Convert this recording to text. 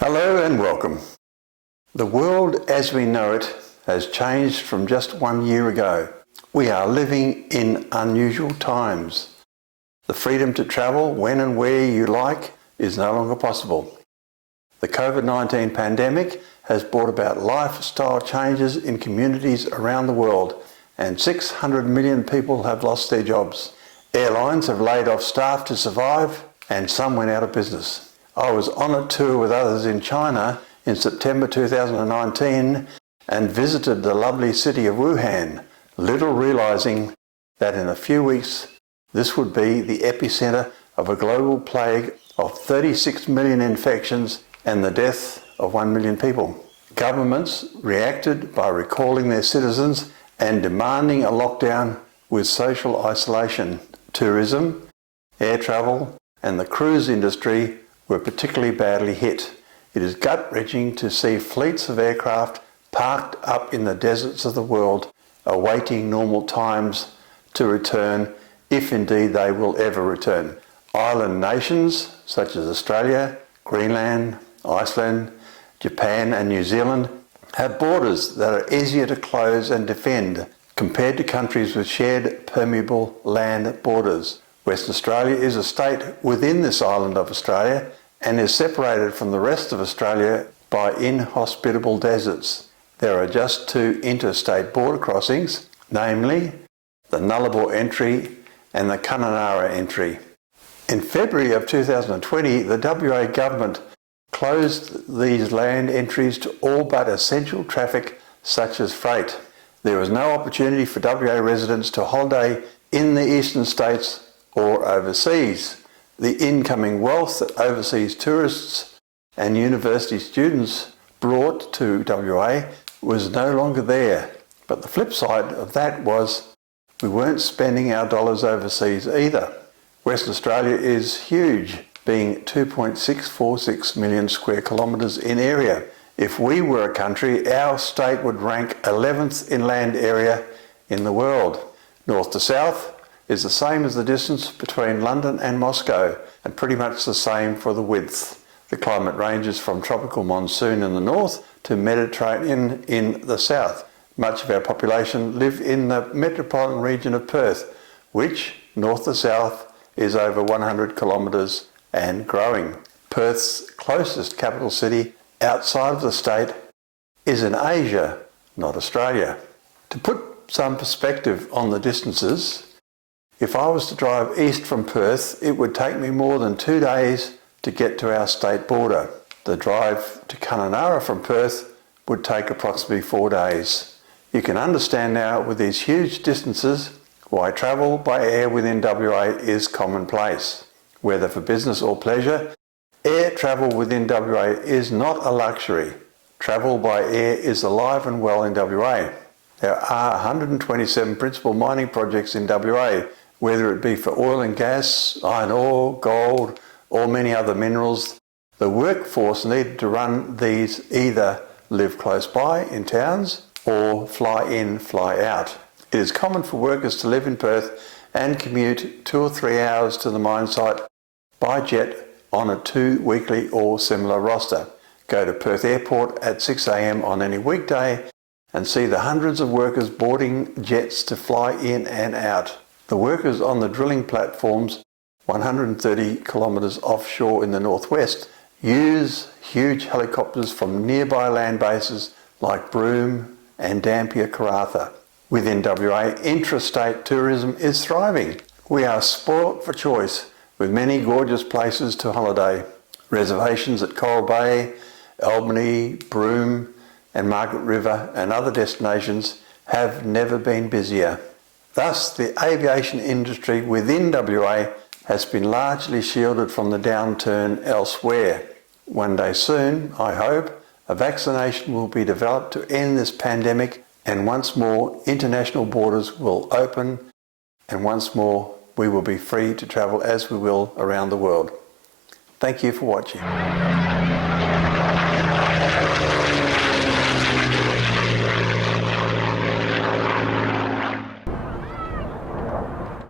Hello and welcome. The world as we know it has changed from just 1 year ago. We are living in unusual times. The freedom to travel when and where you like is no longer possible. The COVID-19 pandemic has brought about lifestyle changes in communities around the world, and 600 million people have lost their jobs. Airlines have laid off staff to survive, and some went out of business. I was on a tour with others in China in September 2019 and visited the lovely city of Wuhan, little realising that in a few weeks this would be the epicentre of a global plague of 36 million infections and the death of 1 million people. Governments reacted by recalling their citizens and demanding a lockdown with social isolation. Tourism, air travel and the cruise industry were particularly badly hit. It is gut-wrenching to see fleets of aircraft parked up in the deserts of the world, awaiting normal times to return, if indeed they will ever return. Island nations such as Australia, Greenland, Iceland, Japan and New Zealand have borders that are easier to close and defend compared to countries with shared permeable land borders. Western Australia is a state within this island of Australia and is separated from the rest of Australia by inhospitable deserts. There are just two interstate border crossings, namely the Nullarbor entry and the Kununurra entry. In February of 2020, the WA government closed these land entries to all but essential traffic such as freight. There was no opportunity for WA residents to holiday in the eastern states or overseas. The incoming wealth that overseas tourists and university students brought to WA was no longer there. But the flip side of that was we weren't spending our dollars overseas either. Western Australia is huge, being 2.646 million square kilometres in area. If we were a country, our state would rank 11th in land area in the world. North to south is the same as the distance between London and Moscow, and pretty much the same for the width. The climate ranges from tropical monsoon in the north to Mediterranean in the south. Much of our population live in the metropolitan region of Perth, which, north to south, is over 100 kilometres and growing. Perth's closest capital city outside of the state is in Asia, not Australia. To put some perspective on the distances, if I was to drive east from Perth, it would take me more than 2 days to get to our state border. The drive to Kununurra from Perth would take approximately 4 days. You can understand now with these huge distances why travel by air within WA is commonplace. Whether for business or pleasure, air travel within WA is not a luxury. Travel by air is alive and well in WA. There are 127 principal mining projects in WA, whether it be for oil and gas, iron ore, gold, or many other minerals. The workforce needed to run these either live close by in towns or fly in, fly out. It is common for workers to live in Perth and commute 2 or 3 hours to the mine site by jet on a 2 weekly or similar roster. Go to Perth Airport at 6 a.m. on any weekday and see the hundreds of workers boarding jets to fly in and out. The workers on the drilling platforms 130 kilometres offshore in the northwest use huge helicopters from nearby land bases like Broome and Dampier Karratha. Within WA, intrastate tourism is thriving. We are spoilt for choice with many gorgeous places to holiday. Reservations at Coral Bay, Albany, Broome and Margaret River and other destinations have never been busier. Thus, the aviation industry within WA has been largely shielded from the downturn elsewhere. One day soon, I hope, a vaccination will be developed to end this pandemic, and once more international borders will open, and once more we will be free to travel as we will around the world. Thank you for watching.